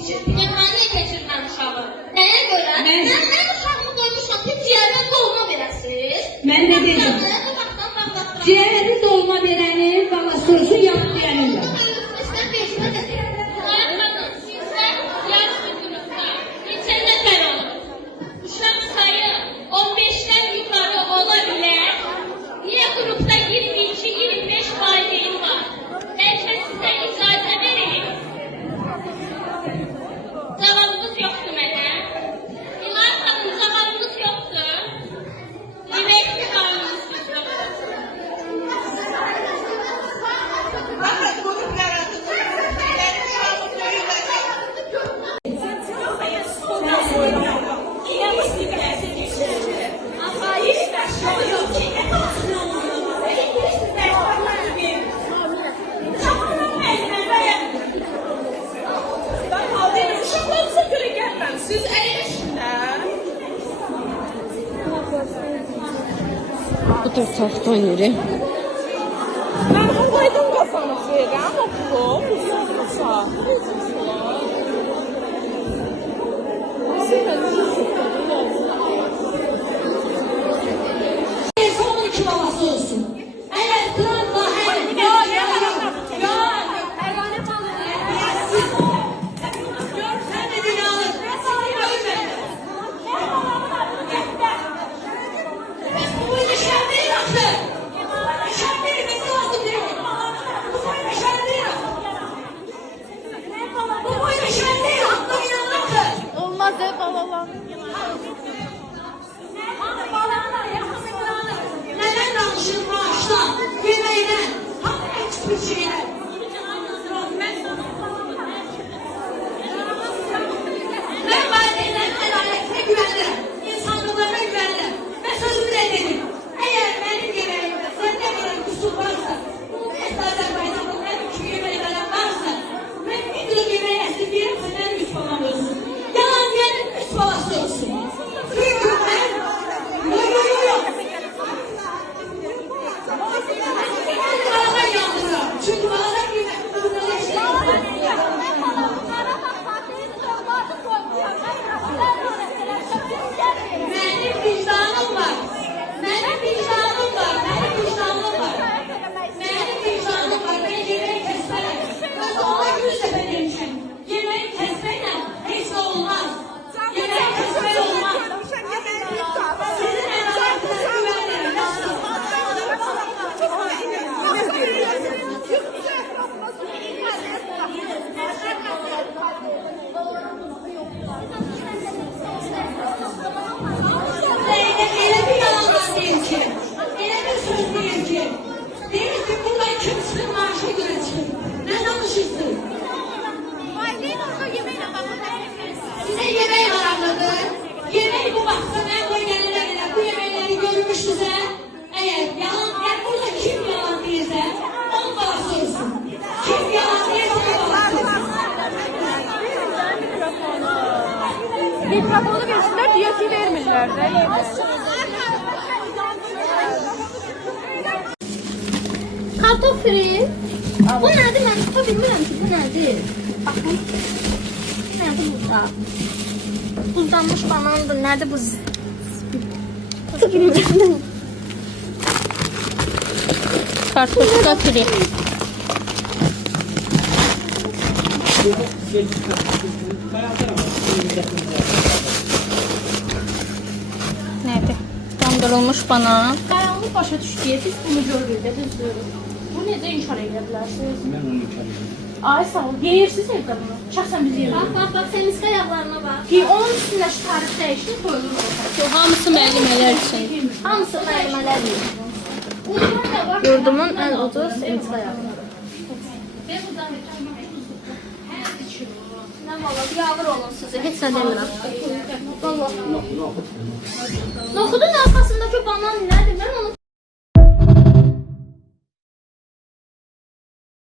keçir. Yəni niyə keçirmən uşağı? Nəyə görə? Mən uşağımı qoymuşam ki, ciyərə dolma verəsiniz. Mən nə dedim? Ciyərə dolma verənin bana sorusu yap deyənin var. Uşaq sayı 15'ten yukarı olabilir. Niye grupta 22-25 valideyn var? Belki size icazə vereyim. Cevabınız yoktu mənə. İmar xanım, cevabınız yoktu. Yemək tutarınız yoktu. Bakın grup yaratıldı. Siz əyləşin. Bu da taxta yeri. Mən havaydım qafanızı verirəm, o pulu sorulsa. Son 2 babası olsun. Eğer kıran da sen de dünyalı. Bu ilişkileri yaptı. İlişkileri bizi olsun diyor. Bu ilişkileri yaptı. Bu ilişkileri yaptı. İnanmaktır. Olmaz ya balalar. Neden danışır maaştan, yemeğine, hiçbir şeyler. Ben valideynlerin adaletine güvenirim, insanlıklarına güvenirim. Ben sözümü de dedim. Eğer benim yemeğimde sende kadar kusur varsa, bu esnaflar bayramın en küçük yemeğinden varsa, ben bir kilo yemeği esirgeyelim, senden 3 babam olsun. Yalan diyenin 3 babası olsun. Çünkü ben, yok. Bana yandırıyor. Çünkü bana benim vicdanım var. Benim vicdanım var. Benim vicdanım var. Benim vicdanım var. Ben yemeği kesmem. Ben ona yüz efendim. Yemeği kesmekle hiç de olmaz. Yemeği kesmek olmaz. Sizin emanet güvenlerim. Öyle bir yalanlar değil ki. Öyle bir söz değil ki. Değil ki buradan kimsin maaşı göresin. Ne danışırsın? Size yemeği haramladı. Yemeği bu baksa ben bu gelirlerine bu yemekleri görmüş size. Eğer yalan, yani burada kim yalan değilse onun babası olsun. Kim yalan değilse onun babası olsun. Mikrofonu versinler diyor ki vermirlər də. Kartof fri. Bu nədir? Mən tuta bilmirəm ki, bu nədir? Baxın. Nədir burada? Buzlanmış banandır. Nədir bu? Tuta bilmirəm. Kartoşka püre. Nerede? Dondurulmuş banan. Qaranlıq başa düşdüyə biz bunu görürük də, düzdür. Bu necə inkar edə bilərsiniz? Mən onu inkar edirəm. Ay sağ ol. Yeyirsiniz evdə bunu. Şəxsən biz yeyirik. Bax, sən iska ayaqlarına bax. Ki onun üstünə şu tarix dəyişdi, koyulur orada. Hamısı müəllimələr üçün. Hamısı müəllimələr yeyir. Yurdumun ən ucuz emtila ayağı. Nə valla, yağır olun sizi, heç nə demirəm. Valla. Noxudun arxasındakı banan nədir? Mən onu